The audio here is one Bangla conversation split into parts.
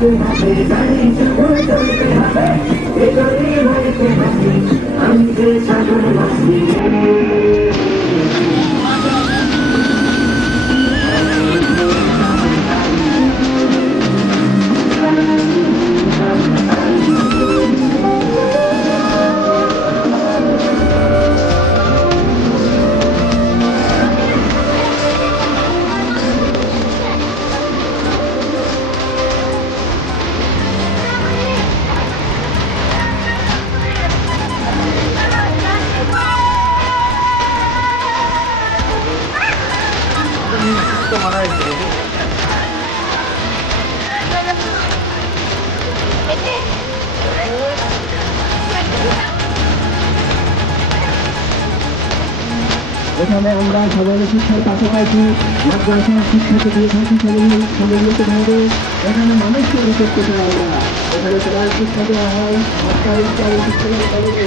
হবে জানি যখন চলতে হবে এগোলে বাড়িতে হবে আমি যে সাগর বাসি এখানে আমরা সবাই শিক্ষার পাশাপাশি মাদ্রাসার শিক্ষাকে দিয়ে থাকি সমন্বিতভাবে এখানে মানুষকে করতে চাই আমরা এখানে সবাই শিক্ষা দেওয়া হয়। ইত্যাদি শিক্ষা কলেজে।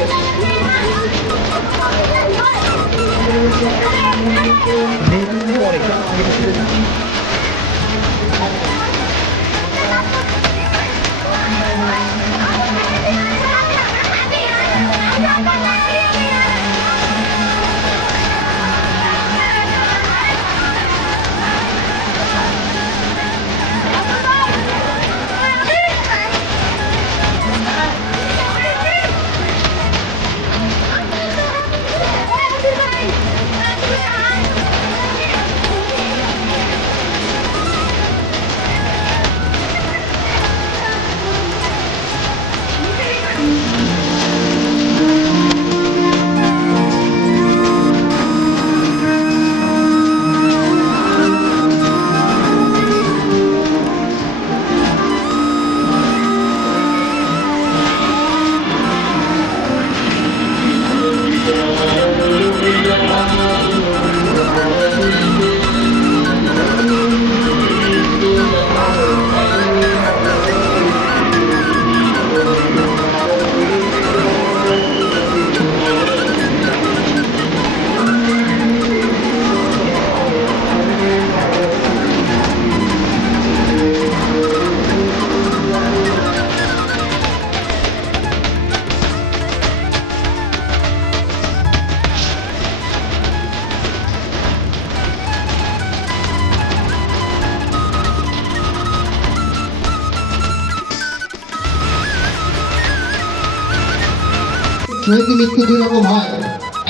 শহীদ মৃত্যু দুই রকম হয়।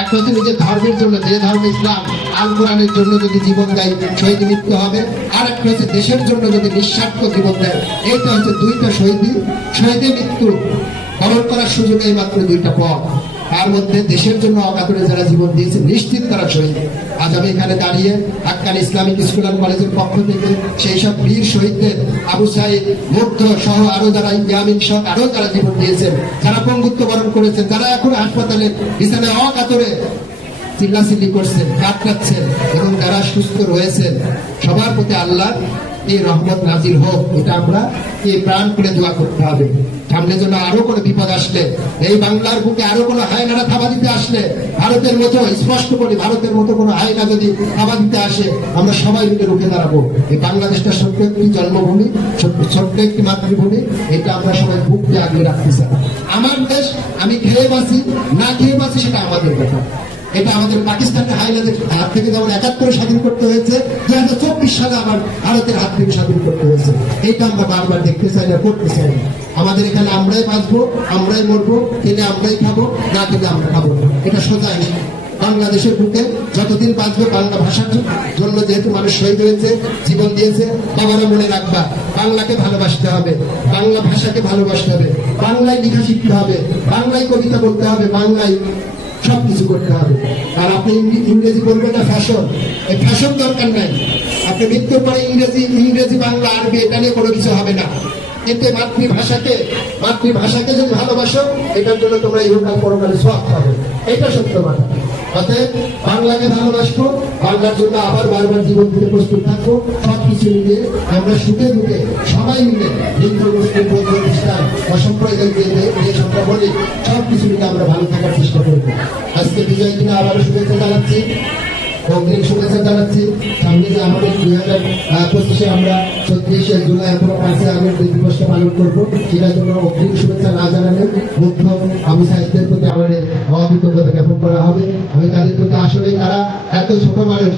একটা হচ্ছে নিজের ধর্মের জন্য, যে ধর্ম ইসলাম আল কোরআনের জন্য যদি জীবন দেয় শহীদ মৃত্যু হবে। আর একটা হচ্ছে দেশের জন্য যদি নিঃস্বার্থ জীবন দেয়। এইটা হচ্ছে দুইটা শহীদ শহীদের মৃত্যু বরণ করার সুযোগ এই মাত্র দুইটা পথ। তার মধ্যে দেশের জন্য অকাতরে যারা জীবন দিয়েছে, নিশ্চিত তারা শহীদ। আজ আমি এখানে দাঁড়িয়ে আক্কান ইসলামিক স্কুল অ্যান্ড কলেজের পক্ষ থেকে সেই সব বীর শহীদদের, আবু সাইদ, মুগ্ধ সহ আরও যারা ইয়ামিন সহ আরও যারা জীবন দিয়েছেন, যারা পঙ্গুত্ব বরণ করেছেন, যারা এখন হাসপাতালে বিছানায় অকাতরে চিল্লাচিল্লি করছেন, কাতরাচ্ছেন এবং যারা সুস্থ রয়েছেন, সবার প্রতি আল্লাহ এই রহমত নাজির হোক, এটা আমরা এই প্রাণ করে দোয়া করতে হবে। সামনে যেন আরও কোনো বিপদ আসলে, এই বাংলার বুকে আরও কোনো হায়নারা থাবা দিতে আসলে, ভারতের মতো স্পষ্ট করি ভারতের মতো কোনো হায়না যদি থাবা দিতে আসে, আমরা সবাই মিলে রুখে দাঁড়াবো। এই বাংলাদেশটা সত্য একটি জন্মভূমি সত্য- একটি মাতৃভূমি, এটা আমরা সবাই বুক দিয়ে আগলে রাখতে চাই। আমার দেশ, আমি খেয়ে বাঁচি, না খেয়ে বাঁচি, সেটা আমাদের ব্যাপার। এটা আমাদের পাকিস্তানের হাইলাদের হাত থেকে যেমন একাত্তরে স্বাধীন করতে হয়েছে দুই হাজার চব্বিশ সালে আবার ভারতের হাত থেকে স্বাধীন করতে হয়েছে। এটা আমরা বারবার দেখতে চাই না করতে চাই। না আমাদের এখানে আমরাই বাঁচবো, আমরাই মরবো, খেলে আমরাই খাব, না খেলে আমরা খাব এটা সোজা নেই। বাংলাদেশের বুকে যতদিন বাঁচবে বাংলা ভাষার জন্য যেহেতু মানুষ শহীদ হয়েছে, জীবন দিয়েছে, বাবারা মনে রাখবা, বাংলাকে ভালোবাসতে হবে, বাংলা ভাষাকে ভালোবাসতে হবে, বাংলায় লেখা শিখতে হবে, বাংলায় কবিতা বলতে হবে, বাংলায় সবকিছু করতে হবে। আর আপনি ইংরেজি বলবেন না ফ্যাশন এই ফ্যাশন দরকার নাই। আপনি মৃত্যুর পরে ইংরেজি ইংরেজি, বাংলা, আরবি, এটা নিয়ে কোনো কিছু হবে না। এতে মাতৃভাষাকে মাতৃভাষাকে যদি ভালোবাসো, এটার জন্য তোমরা ইহকাল পরকালে সব পাবে। এটা সত্য কথা। বাংলাকে ভালোবাসবো, বাংলার জন্য আবার বারবার জীবন থেকে প্রস্তুত থাকব। সবকিছু মিলে আমরা সুখে দুঃখে সবাই মিলে হিন্দু, মুসলিম, বৌদ্ধ, খ্রিস্টান অসম্প্রদায় যে সবটা বলি সব কিছু মিলে আমরা ভালো থাকার চেষ্টা করব। আজকে বিজয় দিনে আবারও শুভেচ্ছা জানাচ্ছি। অগ্রিম শুভেচ্ছা জানাচ্ছি। সামনে যে আমাদের দুই হাজার পঁচিশে আমরা ছত্রিশে জুলাই এখনও পাঁচে আগস্ট দিবসটা পালন করব। সেটার জন্য অগ্রিম শুভেচ্ছা না জানালে মুখ্য আমি সাহিত্যের প্রতি আমাদের অকৃতজ্ঞতা জ্ঞাপন করা হবে। আমি তাদের প্রতি আসলে তারা এত ছোট মানুষ।